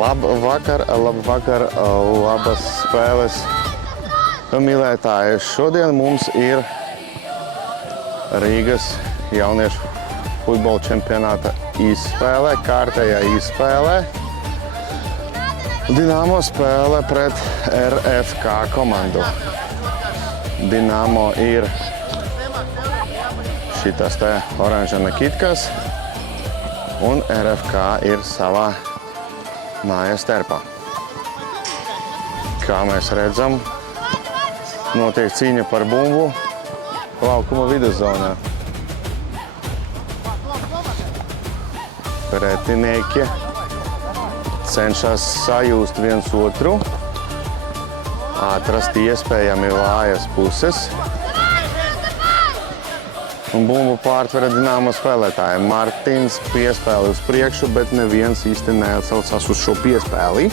Labvakar, labas spēles mīlētāji. Šodien mums ir Rīgas jauniešu futbola čempionāta izspēle, kārtējā izspēle. Dinamo spēle pret RFK komandu. Dinamo ir šitas te oranžana kitkas, un RFK ir savā mājas terpā. Kā mēs redzam, notiek cīņa par bumbu laukuma viduszonā. Pretinieki cenšas sajust viens otru, atrast iespējami vājas puses. Un bumbu pārtver Dinamo spēlētāji. Martins piespēli uz priekšu, bet neviens īsti neatsaucās uz šo piespēli.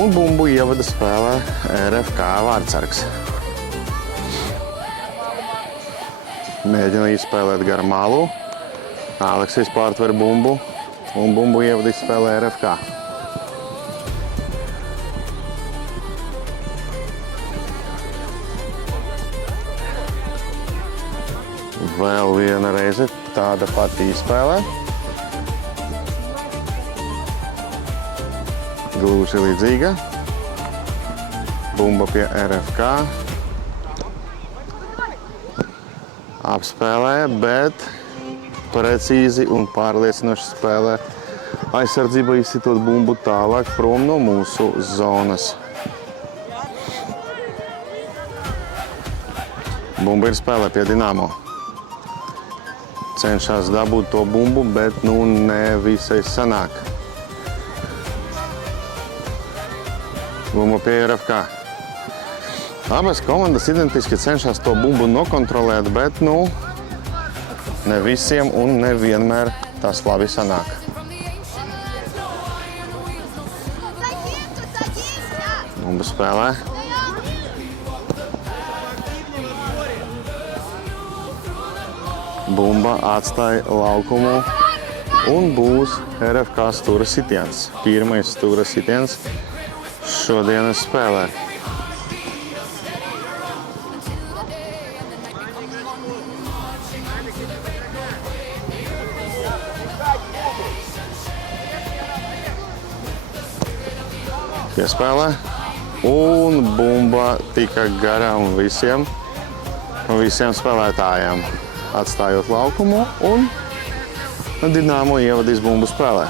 Un bumbu ievada spēlē RFK vārdsargs. Mēģina izspēlēt gar malu. Aleksis pārtver bumbu un bumbu ievada spēlē RFK. Vēl viena reize tāda pati izspēlē. Gluži līdzīga. Bumba pie RFK. Apspēlē, bet precīzi un pārliecinoši spēlē. Aizsardzība izsitot bumbu tālāk prom no mūsu zonas. Bumba ir spēlē pie Dinamo. Cenšas dabūt to bumbu, bet ne visai sanāk. Bumba pie RFK. Abas komandas identiski cenšas to bumbu nokontrolēt, bet ne visiem un nevienmēr tas labi sanāk. Bumba spēlē. Bumba atstāja laukumu un būs RFK stūra sitiens. Pirmais stūra sitiens šodienas spēlē. Piespēlē un bumba tika garām visiem spēlētājiem. Atstājot laukumu un Dinamo ievadīs bumbu spēlē.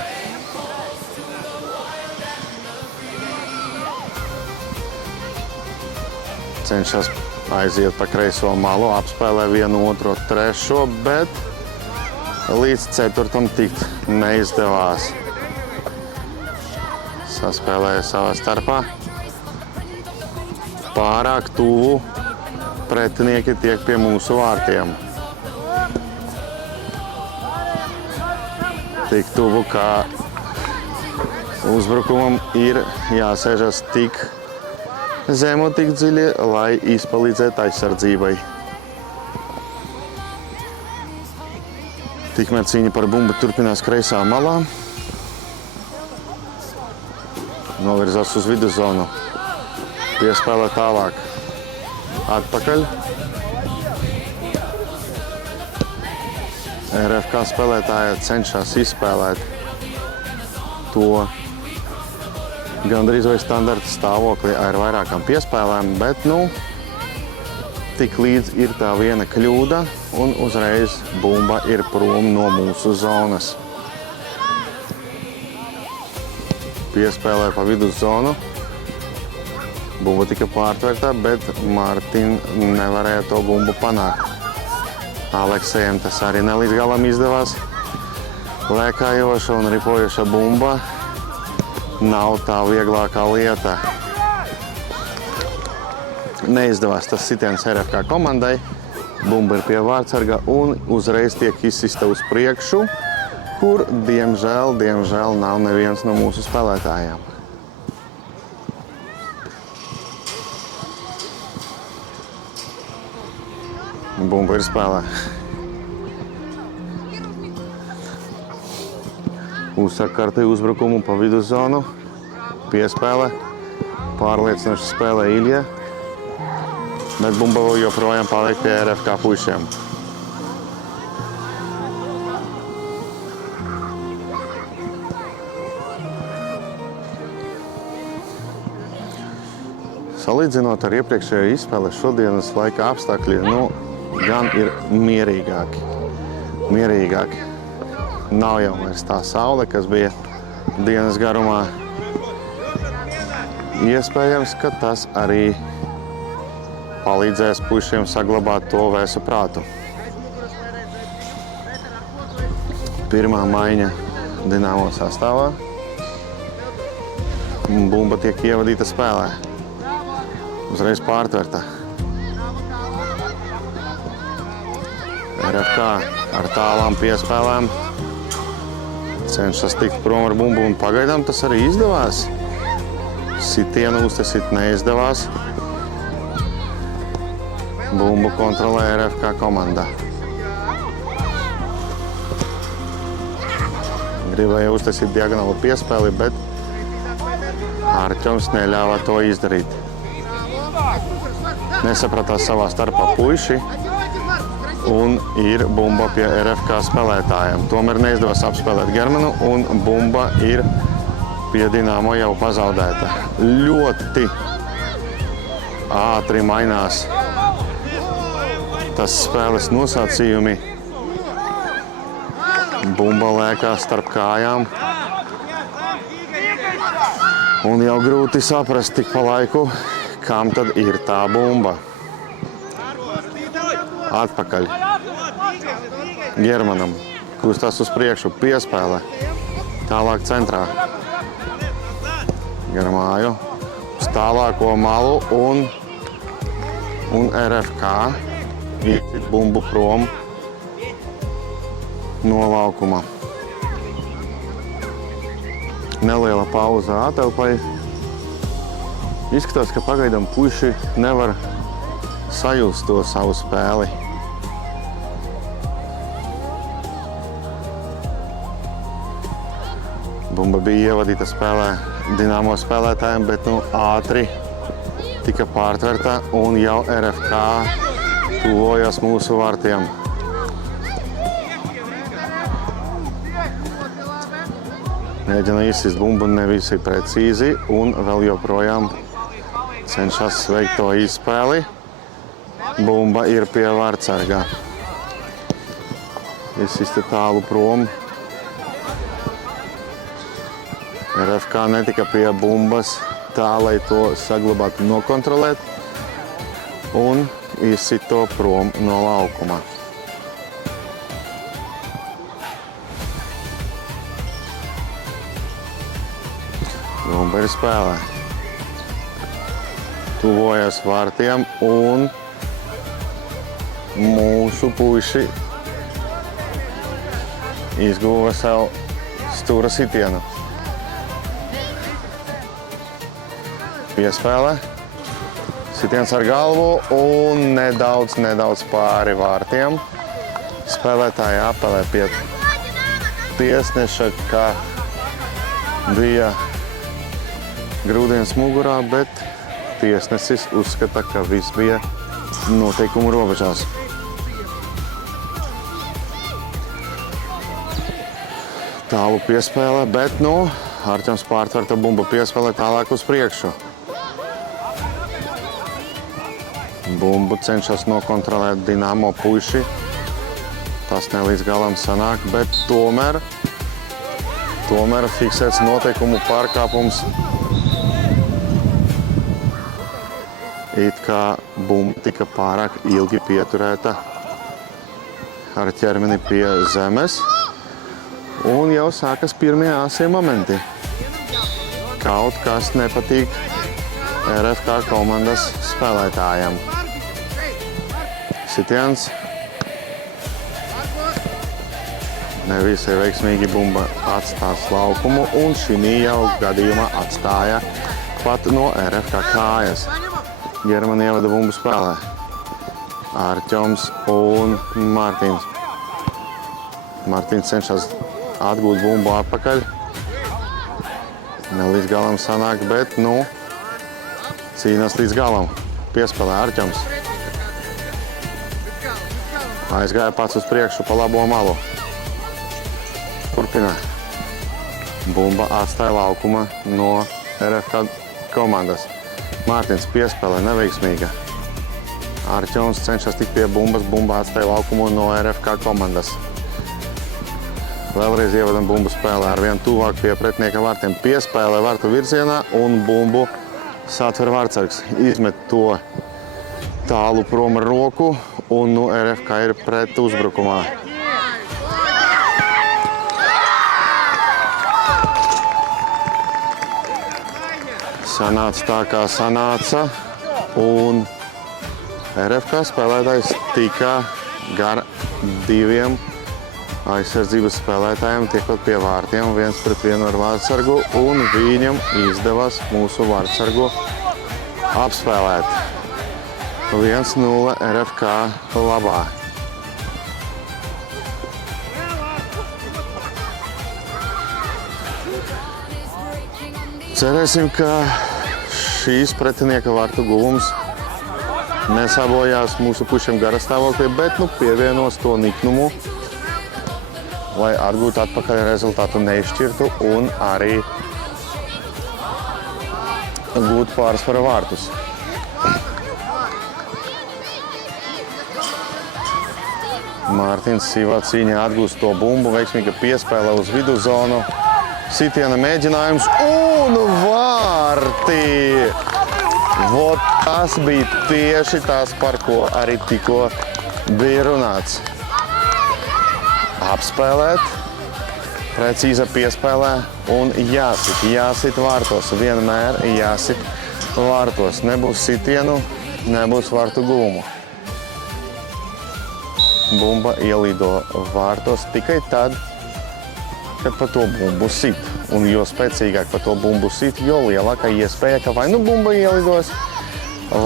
Cenšas aiziet pa kreiso malu, apspēlē vienu, otro, trešo, bet līdz ceturtam tikt neizdevās. Saspēlēja savā starpā. Pārāk tuvu pretinieki tiek pie mūsu vārtiem. Tik tuvu, kā uzbrukumam ir jāsēžas tik zemu, tik dziļi, lai izpalīdzētu aizsardzībai. Tikmēr cīņa par bumbu turpinās kreisā malā. Novirzās uz viduszonu. Piespēlē tālāk. Atpakaļ. RFK spēlētāja cenšas izspēlēt to gandrīz vai standarta stāvokli ar vairākām piespēlēm, bet tik līdz ir tā viena kļūda un uzreiz bumba ir prom no mūsu zonas. Piespēlē pa viduszonu. Bumba tika pārtverta, bet Martin nevarēja to bumbu panākt. Aleksejam tas arī ne līdz galam izdevās. Lēkājoša un ripojoša bumba nav tā vieglākā lieta. Neizdevās tas sitiens RFK komandai. Bumba ir pie vārdsarga un uzreiz tiek izsista uz priekšu, kur, diemžēl, nav neviens no mūsu spēlētājiem. Bumba ir spēlē. Uzsāk kārtēju uzbrukumu pa viduszonu. piespēle. Pārliecinoši spēlē Ilja. Bet bumba joprojām paliek pie RFK puišiem. Salīdzinot ar iepriekšējo izspēli, šodienas laika apstākļi gan ir mierīgāki. Nav jau vairs tā saule, kas bija dienas garumā. Iespējams, ka tas arī palīdzēs puišiem saglabāt to vēsu prātu. Pirmā maiņa Dinamo sastāvā. Bumba tiek ievadīta spēlē. Uzreiz pārtverta. RFK ar tālām piespēlēm cenšas tikt prom ar bumbu un pagaidām tas arī izdevās. Sitienu uztaisīt neizdevās. Bumbu kontrolē RFK komanda. Gribēja uztaisīt diagonālu piespēli, bet Arķoms neļāva to izdarīt. Nesapratās savā starpā puiši un ir bumba pie RFK spēlētājiem. Tomēr neizdevās apspēlēt Germanu un bumba ir pie Dinamo jau pazaudēta. Ļoti ātri mainās tas spēles nosacījumi. Bumba lēkās starp kājām. Un jau grūti saprast tik pa laiku, kam tad ir tā bumba. Atpakaļ. Germanam. Kustās uz priekšu. Piespēle. Tālāk centrā. Garmāju. Uz tālāko malu un RFK iet bumbu prom no laukuma. Neliela pauze atelpai. Izskatās, ka pagaidām puiši nevar sajust to savu spēli. Bumba bija ievadīta spēlē Dinamo spēlētājiem, bet ātri tika pārtverta un jau RFK tuvojas mūsu vartiem. Mēģina izsist bumbu nevisi precīzi un vēl joprojām cenšas veikt to izspēli. Bumba ir pie vārtsarga. Izsista tālu prom. RFK netika pie bumbas tā, lai to saglabātu nokontrolēt un izsit to prom no laukuma. Bumba ir spēlē. Tuvojas vārtiem un mūsu puiši izguva sev stūra sitienu. Piespēle. Sitiens ar galvu un nedaudz pāri vārtiem. Spēlētāji apelē pie tiesneša, ka bija grūdienas mugurā, bet tiesnesis uzskata, ka viss bija noteikumu robežās. Tālu piespēle, bet Arķoms pārtverta bumba piespēlē tālāk uz priekšu. Bumbu cenšas nokontrolēt Dinamo puiši. Tas ne līdz galam sanāk, bet tomēr fiksēts noteikumu pārkāpums. It kā bumba tika pārāk ilgi pieturēta ar ķermeni pie zemes. Un jau sākas pirmie āsie momenti. Kaut kas nepatīk RFK komandas spēlētājiem. Sitiens. Nevisai veiksmīgi bumba atstās laukumu un šī jau gadījumā atstāja pat no RFK kājas. Germani ievada bumbu spēlē. Arķoms un Mārtiņš. Mārtiņš cenšas atgūt bumbu atpakaļ. Ne līdz galam sanāk, bet, nu, cīnās līdz galam. Piespēlē Arķems. Aizgāja pats uz priekšu pa labo malu. Turpina. Bumba atstāja laukuma no RFK komandas. Mārtiņš piespēlē neveiksmīga. Arķems cenšas tikt pie bumbas. Bumba atstāja laukumu no RFK komandas. Vēlreiz ievadam bumbu spēlē ar vien tuvāk pie pretinieka vārtiem. Piespēlē vārtu virzienā un bumbu satver vārtsargs. Izmet to tālu prom ar roku un nu RFK ir pret uzbrukumā. Sanāca tā, kā sanāca un RFK spēlētājs tika gar diviem aizsardzības spēlētājiem tiekot pie vārtiem, 1-1 ar vārtsargu, un viņam izdevās mūsu vārtsargu apspēlēt. 1-0 RFK labā. Cerēsim, ka šīs pretinieka vārtu guvums nesabojās mūsu pušiem garastāvoklī, bet nu pievienos to niknumu, lai atgūtu atpakaļ rezultātu neizšķirtu un arī gūtu pārsvaru vārtus. Mārtiņš savā cīņā atgūst to bumbu, veiksmīga piespēle uz viduzonu. Sitiena mēģinājums un vārti! Vot tas bija tieši tas, par ko arī tikko bija runāts. Apspēlēt, precīza piespēlē un jāsit vārtos. Vienmēr jāsit vārtos. Nebūs sitienu, nebūs vārtu guvumu. Bumba ielido vārtos tikai tad, kad pa to bumbu sit. Un jo spēcīgāk pa to bumbu sit, jo lielākā iespēja, ka vai nu bumba ielidos,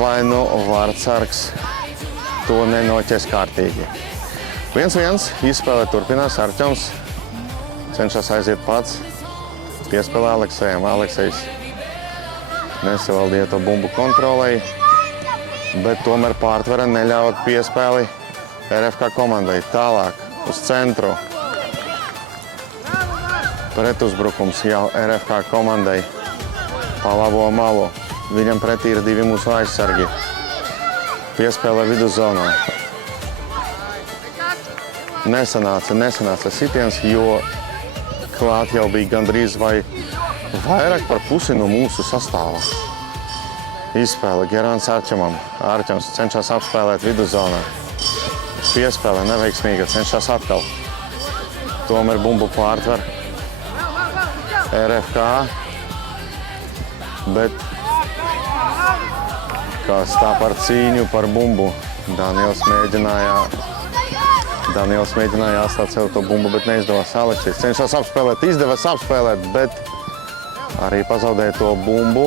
vai nu vārtsargs to nenoķers kārtīgi. 1-1, izspēlē turpinās, Arķems cenšas aiziet pats, piespēlē Aleksejam. Aleksejs nesavaldīja to bumbu kontrolei, bet tomēr pārtvera neļaut piespēli RFK komandai. Tālāk uz centru. Pretuzbrukums jau RFK komandai pa labo malu. Viņam pretī ir divi mūsu aizsargi. Piespēlē viduzonā. Nesanāca sitiens, jo klāt jau bija gandrīz vai vairāk par pusi no mūsu sastāva. Izspēle Gerāns Arķemam. Arķems cenšas apspēlēt viduzonā. Piespēle neveiksmīga, cenšas atkal. Tomēr bumbu pārtver RFK, bet kā stāv par cīņu par bumbu. Daniels mēģināja atstāt sev to bumbu, bet neizdevās. Aleksejs cenšas apspēlēt, izdevās apspēlēt, bet arī pazaudēja to bumbu.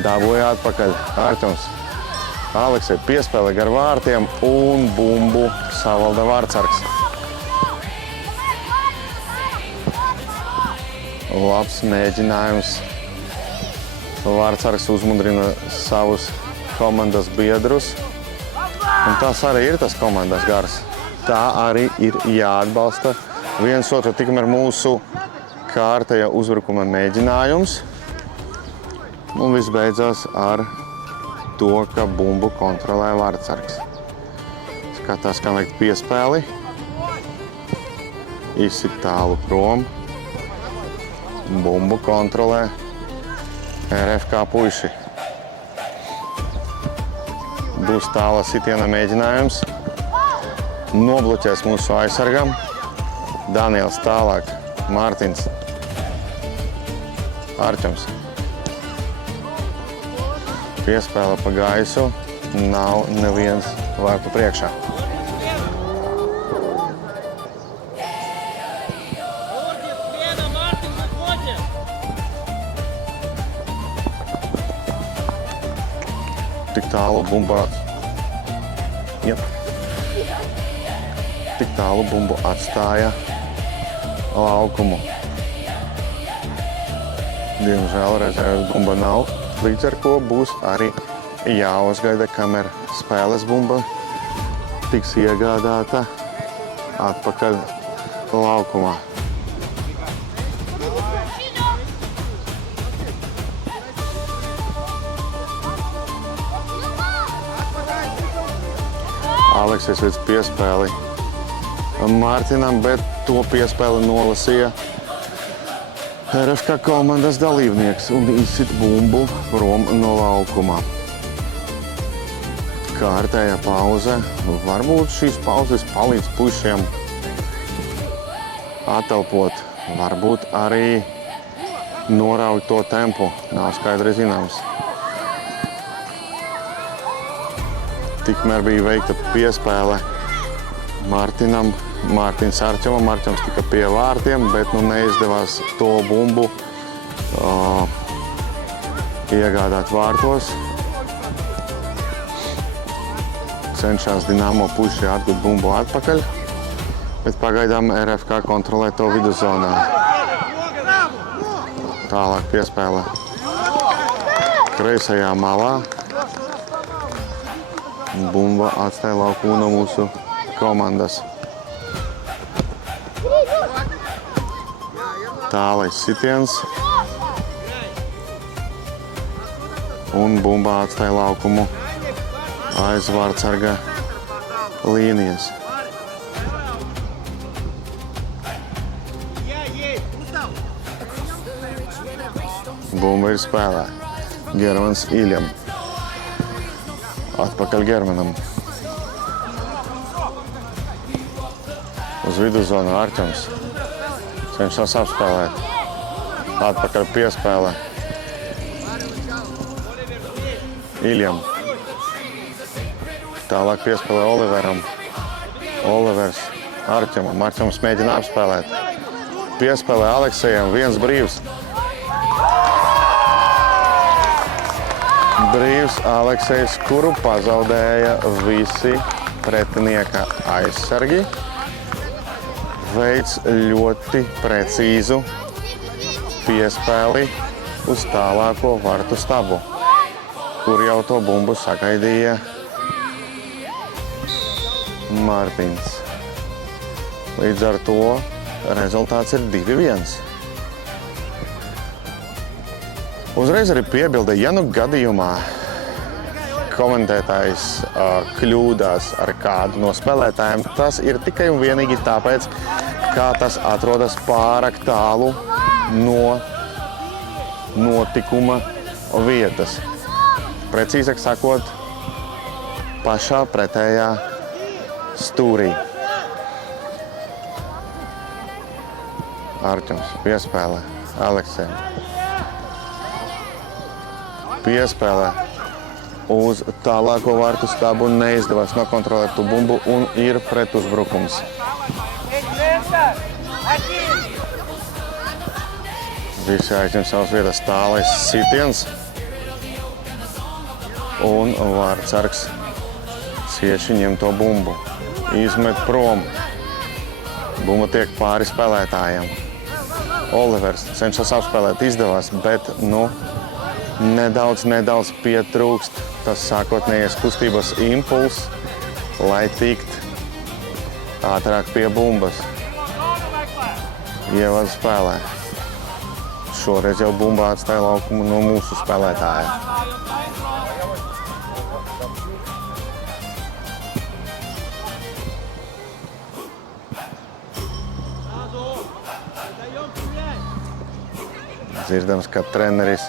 Dabūja atpakaļ Arķems. Aleksej piespēlē gar vārtiem un bumbu savalda vārtsargs. Labs mēģinājums. Vārtsargs uzmundrina savus komandas biedrus. Un tas arī ir tas komandas gars. Tā arī ir jāatbalsta viens otru. Tikmēr mūsu kārtēja uzbrukuma mēģinājums. Un viss beidzās ar to, ka bumbu kontrolē vārtsargs. Skatās, kā veikt piespēli. Izsit tālu prom. Bumbu kontrolē RFK puiši. Būs tāla sitiena mēģinājums. Nobloķēs mūsu aizsargam. Daniels tālāk. Mārtiņš. Arķems. Piespēle pa gaisu. Nav neviens vārtu priekšā. Tik tālu bumba. Tik tālu bumbu atstāja laukumu. Diemžēl rezerves bumba nav, līdz ar ko būs arī jāuzgaida, kamēr spēles bumba tiks iegādāta atpakaļ laukumā. Aleksis līdz piespēli Mārtiņam, bet to piespēli nolasīja RFK komandas dalībnieks un izsit bumbu prom no laukuma. Kārtēja pauze. Varbūt šīs pauzes palīdz puišiem atelpot. Varbūt arī noraut to tempu. Nav skaidri zināms. Tikmēr bija veikta piespēle Mārtiņam. Mārtiņš Arčamam. Arčams tika pie vārtiem, bet neizdevās to bumbu iegādāt vārtos. Cenšas Dinamo puiši atgūt bumbu atpakaļ, bet pagaidām RFK kontrolē to viduszonā. Tālāk piespēle kreisajā malā. Bumba atstāja laukumu no mūsu komandas. Tālais sitiens. Un bumba atstāja laukumu aiz vārtsarga līnijas. Bumba ir spēlē. Germans Iļam. Atpakaļ Germanam. Uz viduszonu Arčams. Cenšas apspēlēt. Atpakaļ piespēlē. Iļam. Tālāk piespēlē Oliveram. Olivers Arčamam. Arčams mēģina apspēlēt. Piespēlē Aleksejam. Viens brīvs. Brīvs Aleksejs, kuru pazaudēja visi pretinieka aizsargi. Veids ļoti precīzu piespēli uz tālāko vartu stabu, kur jau to bumbu sagaidīja Mārtiņš. Līdz ar to rezultāts ir 2-1. Uzreiz arī piebilde, ja nu gadījumā komentētājs kļūdās ar kādu no spēlētājiem, tas ir tikai un vienīgi tāpēc, kā tas atrodas pārāk tālu no notikuma vietas. Precīzāk sakot, pašā pretējā stūrī. Arčams piespēlē Aleksejam. Piespēlē uz tālāko vārtu stabu neizdevās nokontrolēt to bumbu un ir pretuzbrukums. Visi aizņem savas vietas. Tālais sitiens un vārtsargs cieši ņem to bumbu. Izmet prom. Bumba tiek pāri spēlētājiem. Olivers cenšas apspēlēt, izdevās, bet nedaudz pietrūkst tas sākotnējais kustības impulss, lai tikt ātrāk pie bumbas. Ievada spēlē. Šoreiz jau bumba atstāja laukumu no mūsu spēlētāja. Dzirdams, ka treneris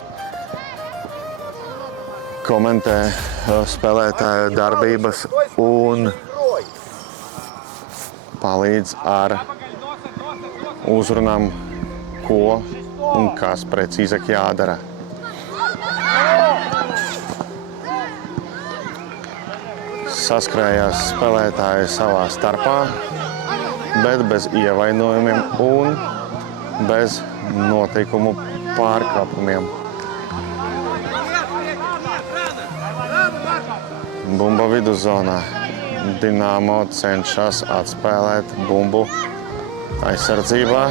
komentē spēlētāju darbības un palīdz ar uzrunām, ko un kas precīzāk jādara. Saskrējās spēlētāji savā starpā, bet bez ievainojumiem un bez noteikumu pārkāpumiem. Bumba viduszonā. Dinamo cenšas atspēlēt bumbu aizsardzībā.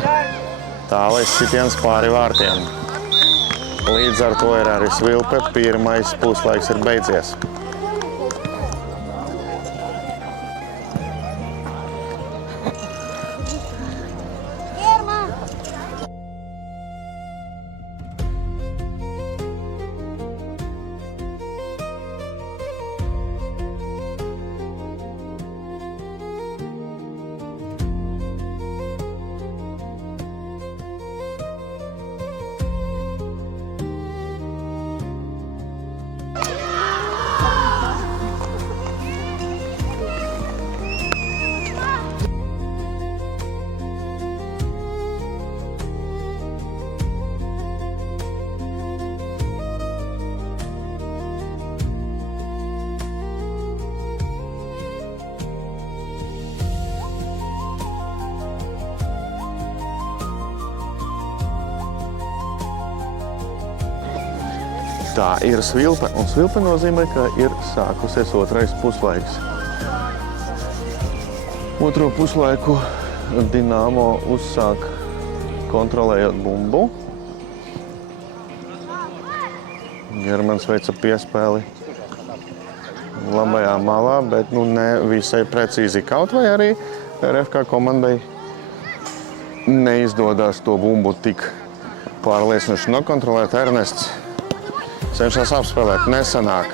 Tālais sitiens pāri vārtiem. Līdz ar to ir arī Svilpe. Pirmais puslaiks ir beidzies. Tā ir Svilpe, un Svilpe nozīmē, ka ir sākusies otrais puslaiks. Otro puslaiku Dinamo uzsāk kontrolējot bumbu. Germans veica piespēli labajā malā, bet ne visai precīzi. Kaut vai arī RFK komandai neizdodas to bumbu tik pārliecinoši nokontrolēt. Ernests cenšas apspēlēt, nesanāk.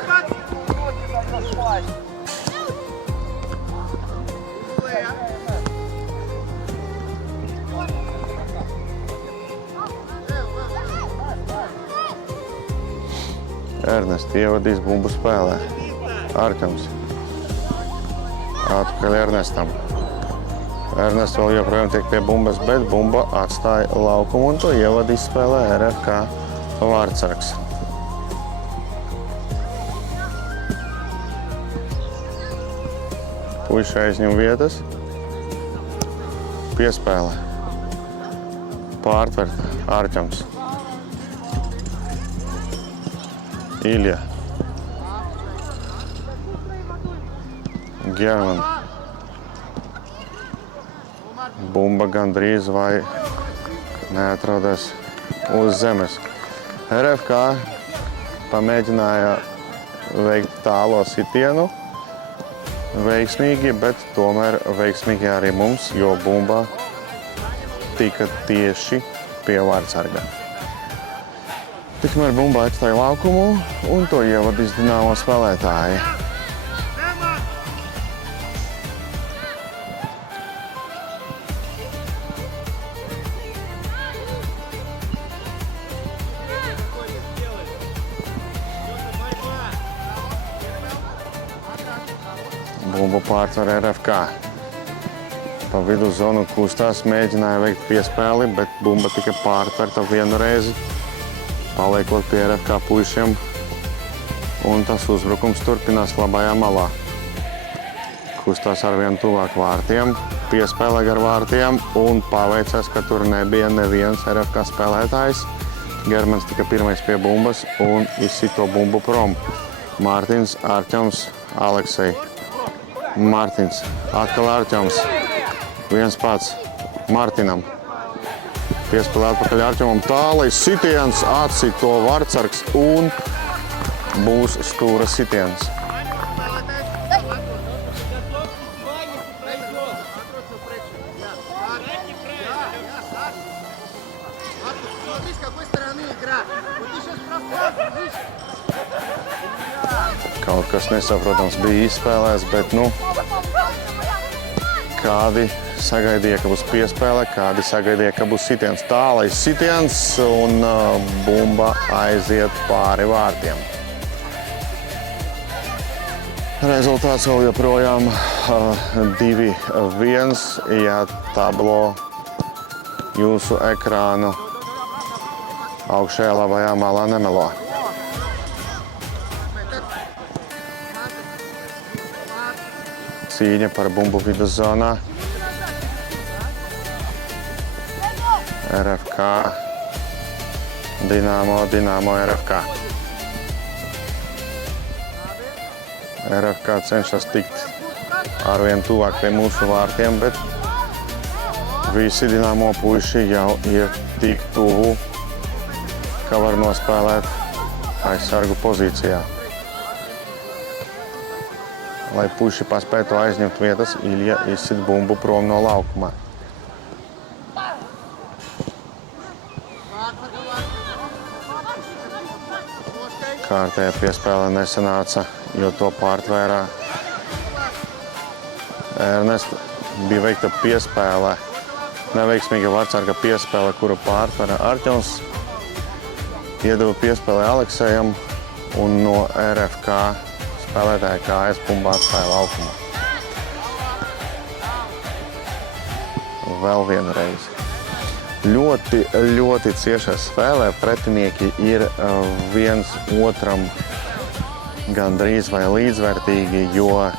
Ernests ievadīs bumbu spēlē. Arķems. Atpakaļ Ernestam. Ernests vēl joprojām tiek pie bumbas, bet bumba atstāja laukumu un to ievadīs spēlē RFK Vārtsargs. Puiši aizņem vietas. Piespēle. Pārtvert. Arķems. Ilja. German. Bumba gandrīz vai neatrodas uz zemes. RFK pamēģināja veikt tālo sitienu. Veiksmīgi, bet tomēr veiksmīgi arī mums, jo bumba tika tieši pie Vārtsarga. Tikmēr bumba atstāja laukumu un to ievadīs Dinamo spēlētāji. Bumbu pārtver RFK. Pa vidu zonu kustās, mēģināja veikt piespēli, bet bumba tika pārtverta vienu reizi, paliekot pie RFK puišiem, un tas uzbrukums turpinās labajā malā. Kustās arvien tuvāk vārtiem, piespēlē gar vārtiem, un paveicās, ka tur nebija neviens RFK spēlētājs. Germans tika pirmais pie bumbas un izsit to bumbu prom. Mārtiņš, Arķems, Aleksej. Mārtiņš, atkal Arķems, viens pats Mārtiņam. Piespēlē atpakaļ Arķemam, tālais sitiens, atsit to Vārtsargs un būs stūra sitiens. Kaut kas nesaprotams bija izspēlēts, bet kādi sagaidīja, ka būs piespēle, kādi sagaidīja, ka būs sitiens. Tālais sitiens un bumba aiziet pāri vārtiem. Rezultāts vēl joprojām 2-1, ja tablo jūsu ekrānu augšējā labajā malā nemelo. Cīņa par bumbu viduszonā. RFK, Dinamo, RFK. RFK cenšas tikt arvien tuvāk pie mūsu vārtiem, bet visi Dinamo puiši jau ir tik tuvu ka var nospēlēt aizsargu pozīcijā. Lai puši paspētu aizņemt vietas, Ilja izsit bumbu prom no laukuma. Kārtējā piespēle nesanāca, jo to pārtvērā Ernesta. Bija veikta piespēle, neveiksmīga vārtsarga piespēle, kuru pārtvērā Artjoms. Iedeva piespēli Aleksejam un no RFK spēlētāja kājas bumba atstāja laukumu. Vēl vienu reizi. Ļoti ciešā spēlē pretinieki ir viens otram gandrīz vai līdzvērtīgi, jo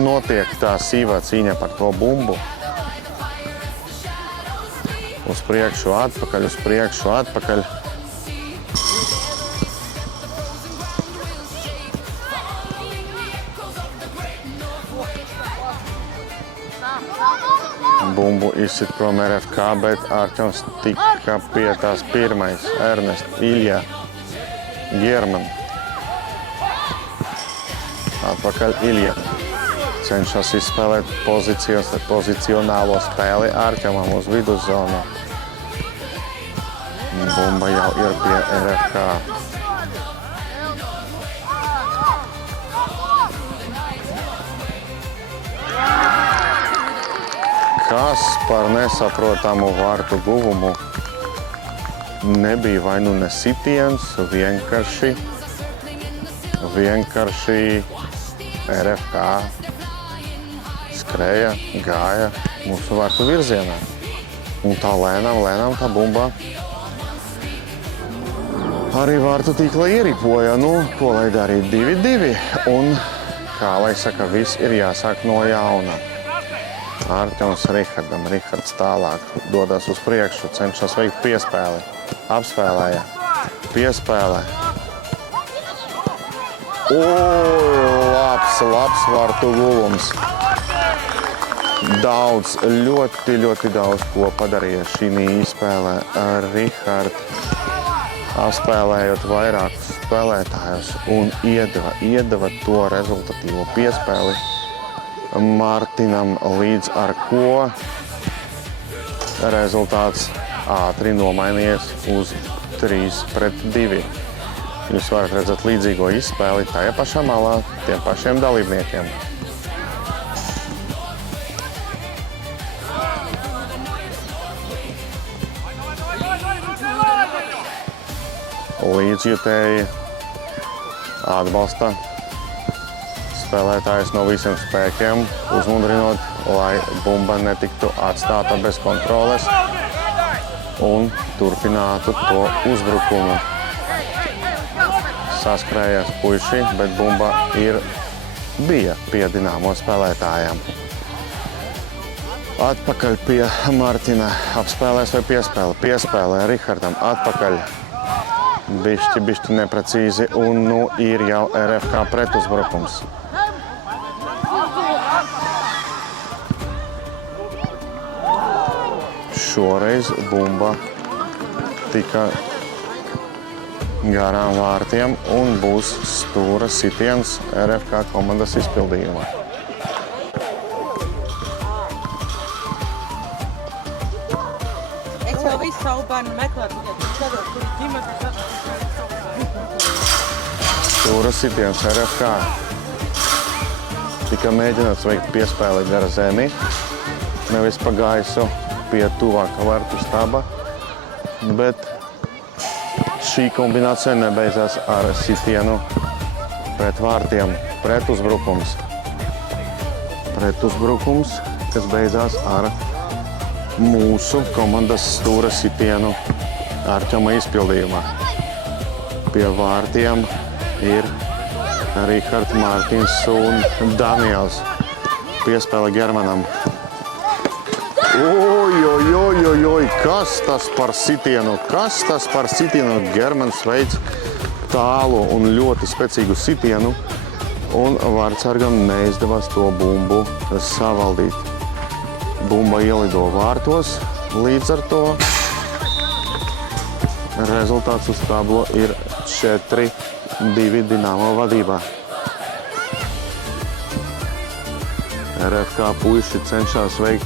notiek tā sīvā cīņa par to bumbu. Uz priekšu, atpakaļ, uz priekšu, atpakaļ. Bumbu izsit prom RFK, bet Artjoms tika pie tās pirmais. Ernest, Ilja, German. Atpakaļ Ilja. Cenšas izspēlēt pozicionālo spēli Artjomam uz viduszonu. Bumba jau ir pie RFK. Kas par nesaprotamu vārtu guvumu nebija vai nu nesitiens, vienkārši RFK skrēja, gāja mūsu vārtu virzienā. Un tā lēnām tā bumba arī vārtu tīklā ieripoja. Ko lai darīt 2-2. Un, kā lai saka, viss ir jāsāk no jauna. Artjoms Rihardam. Rihards tālāk dodas uz priekšu, cenšas veikt piespēli. Apspēlēja. Piespēlē. Labs vārtu guvums. Ļoti daudz ko padarīja šī izspēlē. Rihards apspēlējot vairākus spēlētājus un iedeva to rezultatīvo piespēli Martinam, līdz ar ko rezultāts ātri nomainījies uz 3-2. Jūs varat redzēt līdzīgo izspēli tajā pašā malā tiem pašiem dalībniekiem. Līdzjutēji atbalsta spēlētājus no visiem spēkiem, uzmundrinot, lai bumba netiktu atstāta bez kontroles un turpinātu to uzbrukumu. Saskrējās puiši, bet bumba bija pie Dinamo spēlētājiem. Atpakaļ pie Martina. Apspēlēs vai piespēle? Piespēlē Rihardam. Atpakaļ. Bišķi neprecīzi un ir jau RFK pretuzbrukums. Šoreiz bumba tika garām vārtiem un būs stūra sitiens RFK komandas izpildījumā. Es jau visu savu bērnu meklētu, skatot, kur ģimene. Stūra sitiens RFK. Tika mēģināts veikt piespēli gar zemi, nevis pa gaisu pie tuvāka vārtu staba, bet šī kombinācija nebeidzās ar sitienu pret vārtiem. Pretuzbrukums, kas beidzās ar mūsu komandas stūra sitienu Artjoma izpildījumā. Pie vārtiem ir Rihards, Mārtiņš un Daniels. Piespēle Germanam. Kas tas par sitienu? Germans veids tālu un ļoti spēcīgu sitienu, un vārtsargam neizdevās to bumbu savaldīt. Bumba ielido vārtos, līdz ar to Rezultāts uz tablo ir 4-2 Dinamo vadībā. RFK puiši cenšas veikt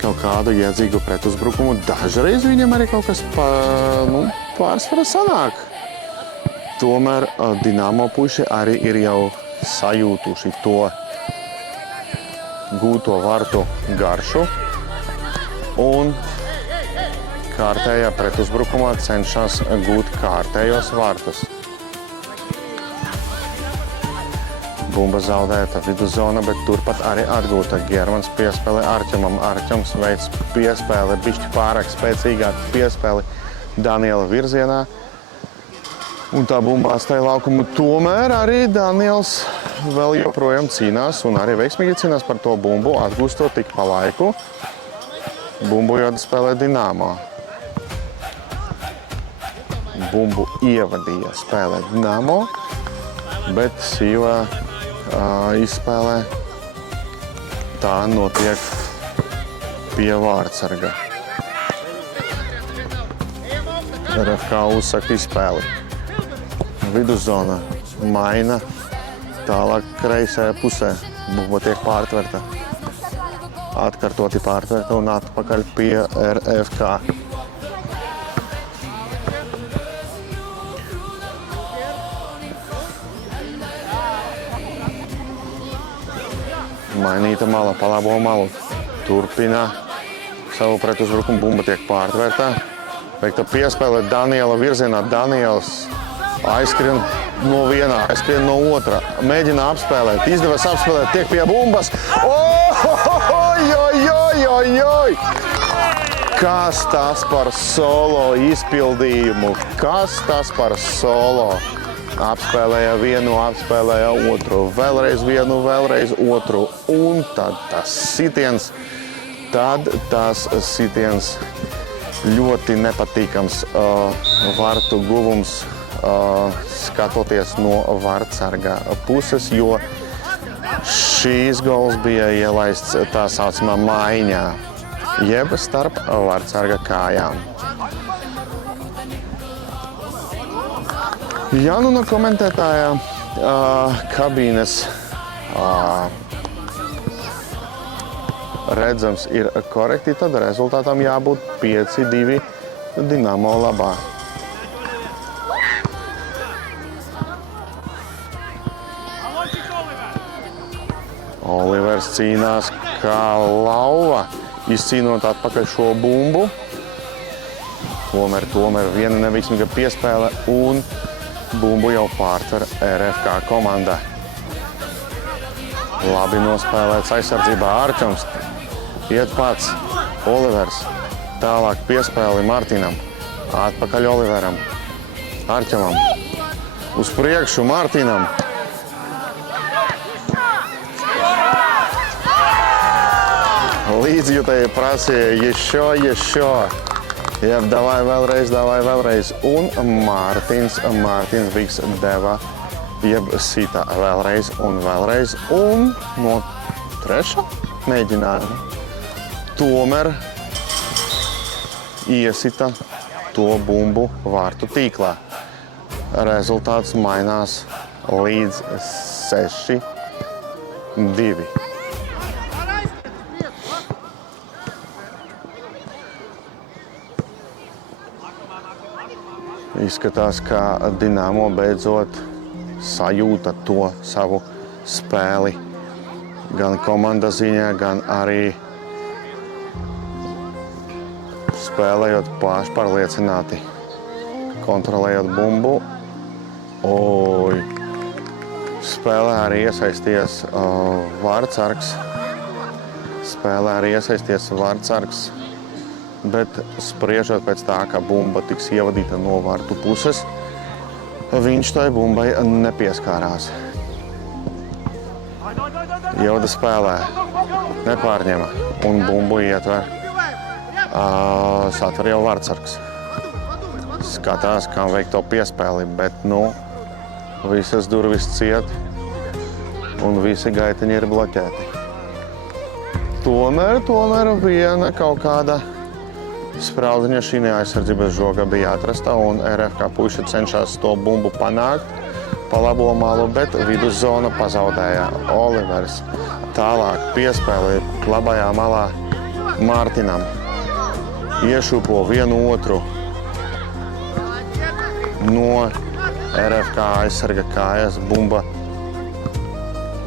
kaut kādu iedzīgu pretuzbrukumu. Dažreiz viņam arī kaut kas pārsvara sanāk. Tomēr Dinamo puiši arī ir jau sajūtuši to gūto vartu garšu un kārtējā pretuzbrukumā cenšas gūt kārtējos vartus. Bumba zaudēta viduszona, bet turpat arī atgūta. Germans piespēlē Arķemam. Arķems veids piespēli, bišķi pārāk spēcīgāk piespēli Daniela virzienā. Un tā bumba atstāja laukumu. Tomēr arī Daniels vēl joprojām cīnās un arī veiksmīgi cīnās par to bumbu, atgūstot tik pa laiku. Bumbu spēlē Dinamo. Bumbu ievadīja spēlē Dinamo, bet Sīva izspēlē. Tā notiek pie vārdsarga. RFK uzsaka izspēli. Viduszona maina tālāk kreisajā pusē. Bumba tiek pārtverta. Atkartoti pārtverta un atpakaļ pie RFK. Mainīta mala, pa labo malu. Turpina savu pretuzbrukumu, bumba tiek pārtvertā. Veikta piespēle Daniela virzienā. Daniels aizskrien no vienā, aizskrien no otrā. Mēģina apspēlēt, izdevās apspēlēt, tiek pie bumbas. Oi! Kas tas par solo izpildījumu? Kas tas par solo? Apspēlēja vienu, apspēlēja otru, vēlreiz vienu, vēlreiz otru. Un tad tas sitiens ļoti nepatīkams vartu guvums skatoties no vārdsarga puses, jo šīs gols bija ielaists tā saucamā maiņā, jeb starp vārdsarga kājām. Ja nu no komentētāja kabīnes redzams ir korekti, tad rezultātam jābūt 5-2 Dinamo labā. Olivers cīnās kā lauva, izcīnot atpakaļ šo bumbu. Tomēr viena neveiksmīga piespēle un bumbu jau pārtver RFK komanda. Labi nospēlēts aizsardzībā Arķems. Iet pats Olivers. Tālāk piespēli Martinam. Atpakaļ Oliveram. Arķemam. Uz priekšu Martinam. Līdzjutēji prasīja еще. Jeb, davai vēlreiz. Un Mārtiņš Bigs deva, jeb sita vēlreiz. Un no trešā mēģinājuma tomēr iesita to bumbu vārtu tīklā. Rezultāts mainās līdz 6-2. Izskatās, ka Dinamo beidzot sajūta to savu spēli. Gan komandas ziņā, gan arī spēlējot pašpārliecināti. Kontrolējot bumbu. Spēlē arī iesaisties vārdsargs. Bet spriežot pēc tā, ka bumba tiks ievadīta no vārtu puses, viņš tai bumbai nepieskārās. Ievada spēlē, nepārņema un bumbu ietver. Satver jau vārdsargs. Skatās, kam veikt to piespēli, bet visas durvis ciet un visi gaitiņi ir bloķēti. Tomēr viena kaut kāda spraudiņa šī aizsardzības žoga bija atrasta, un RFK puiši cenšas to bumbu panākt pa labo malu, bet viduszona pazaudēja Olivers. Tālāk piespēlē labajā malā Mārtiņam. Iešūpo vienu otru no RFK aizsarga kājas. Bumba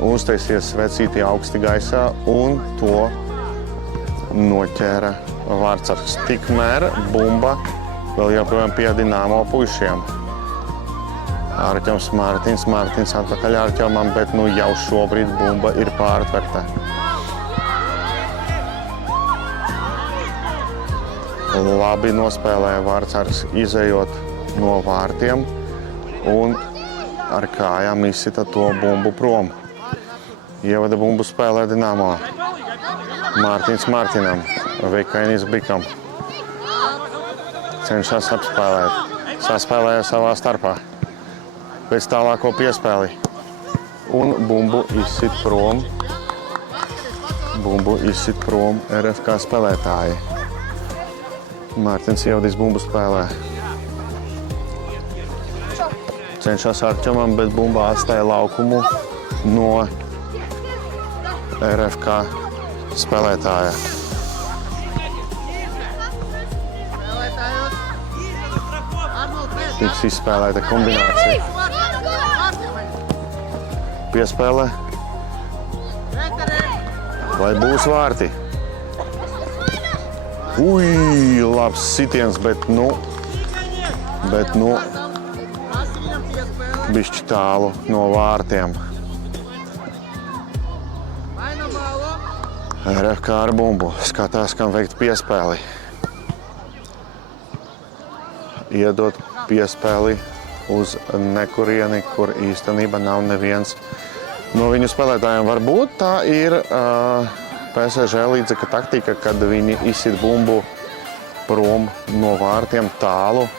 uztaisies vecītī augsti gaisā un to noķēra Vārtsargs. Tikmēr bumba vēl joprojām pie Dinamo puišiem. Arķoms Mārtiņš atpakaļ Arķomam, bet jau šobrīd bumba ir pārtverta. Labi nospēlēja Vārtsargs izejot no vārtiem un ar kājām izsita to bumbu prom. Ievada bumbu spēlē Dinamo. Mārtiņš Mārtiņam, Vikainis Bikam. Cenšas apspēlēt. Saspēlēja savā starpā. Pēc tālāko piespēli. Un bumbu izsit prom. Bumbu izsit prom RFK spēlētāji. Mārtiņš ievadīs bumbu spēlē. Cenšas Arķomam, bet bumba atstāja laukumu no RFK spēlētāja. Tiks izspēlēta kombinācija. Piespēle. Vai būs vārti? Ui, labs sitiens, bet bišķi tālu no vārtiem. RFK ar bumbu. Skatās, kam veikt piespēli. Iedot piespēli uz nekurieni, kur īstenībā nav neviens no viņu spēlētājiem. Varbūt tā ir PSG līdzeka taktika, kad viņi izsit bumbu prom no vārtiem tālu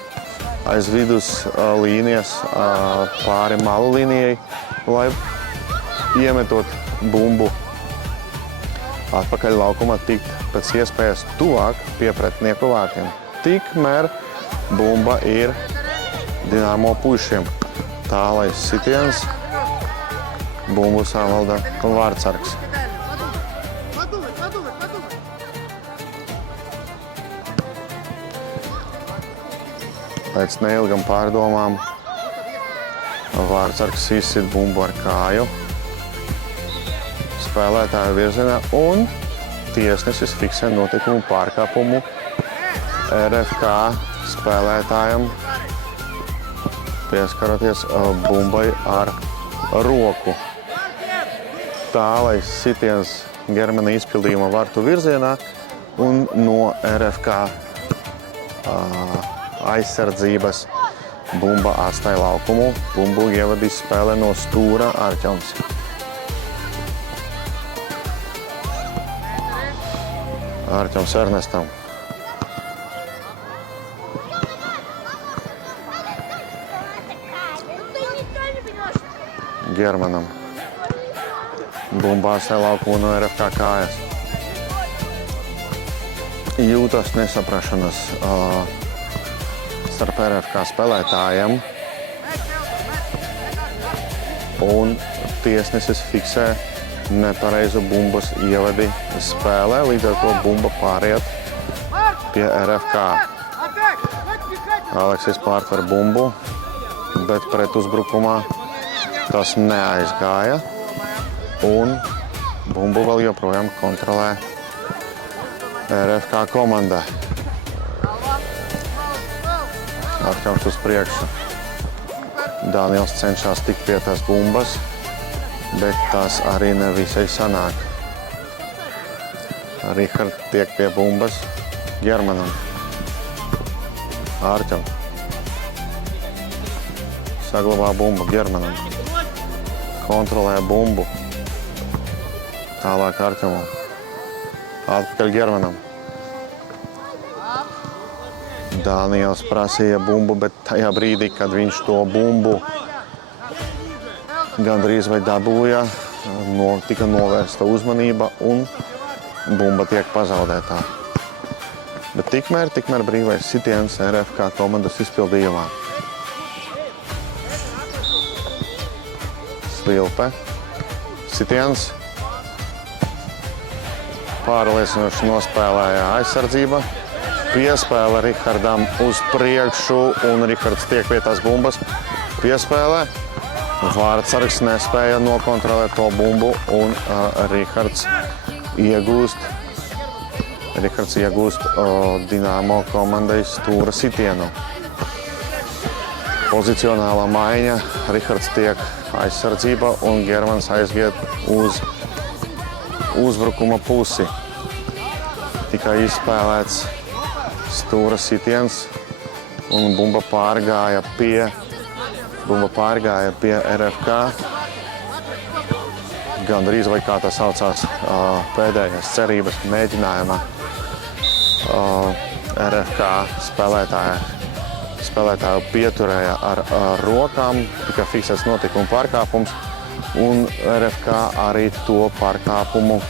aiz vidus līnijas pāri malu līnijai, lai iemetot bumbu atpakaļ laukumā tikt pēc iespējas tuvāk pie pretinieku vārtiem. Tikmēr bumba ir Dinamo puišiem. Tālais sitiens. Bumbu savalda Vārtsargs. Pēc neilgam pārdomām Vārtsargs izsit bumbu ar kāju spēlētāju virzienā un tiesnesis fiksē notikumu pārkāpumu RFK spēlētājam, pieskaroties bumbai ar roku. Tālais sitiens Germana izpildījuma vartu virzienā un no RFK aizsardzības bumba atstāja laukumu. Bumbu ievadīs spēlē no stūra Arķoms. Arķoms Ernestam. Germanam. Bumba atstāja laukumu no RFK kājas. Jūtas nesaprašanas starp RFK spēlētājiem. Un tiesnesis fiksē nepareizu bumbas ievadi spēlē, līdz ar to bumba pāriet pie RFK. Aleksis pārtver bumbu, bet pret uzbrukumā tas neaizgāja. Un bumbu vēl joprojām kontrolē RFK komanda. Arķoms uz priekšu. Daniels cenšas tikt pie tās bumbas, bet tas arī nevisai sanāk. Richard tiek pie bumbas Germanam. Arķom. Saglabā bumbu Germanam. Kontrolē bumbu. Tālāk Arķomam. Atpakaļ Germanam. Daniels prasīja bumbu, bet tajā brīdī, kad viņš to bumbu gandrīz vai dabūja, tika novērsta uzmanība un bumba tiek pazaudētā. Bet tikmēr brīvais sitiens RFK komandas izpildījumā. Svilpe. Sitiens. Pārliecinoši nospēlēja aizsardzība. Piespēle Rihardam uz priekšu un Rihards tiek pie tās bumbas. Piespēle. Vārtsargs nespēja nokontrolēt to bumbu un Rihards iegūst Dinamo komandai stūra sitienu. Pozicionālā maiņa. Rihards tiek aizsardzība un Germans aiziet uz uzbrukuma pusi. Tikai izspēlēts stūra sitiens un bumba pārgāja pie RFK. Gandrīz vai kā tas saucās pēdējās cerības mēģinājumā. RFK spēlētāju pieturēja ar rokām, tika fiksēts notikuma pārkāpums, un RFK arī to pārkāpumu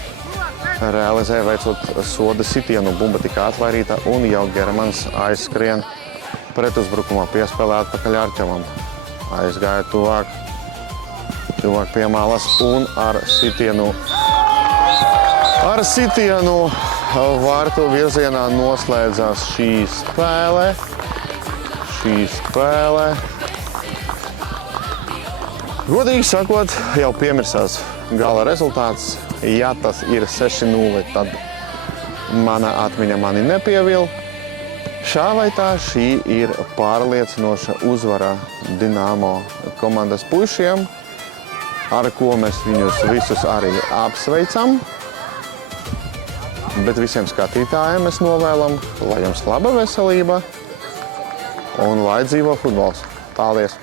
realizēja veicot soda sitienu. Bumba tika atvairīta un jau Germans aizskrien pretuzbrukumā piespēlē atpakaļ Arķevam. Aizgāja tuvāk pie malas un ar sitienu vārtu virzienā noslēdzās šī spēle. Godīgi sakot, jau piemirsās gala rezultāts. Ja tas ir 6-0, tad mana atmiņa mani nepievil. Šā vai tā, šī ir pārliecinoša uzvara Dinamo komandas puišiem, ar ko mēs viņus visus arī apsveicam. Bet visiem skatītājiem mēs novēlam, lai jums laba veselība un lai dzīvo futbols. Paldies!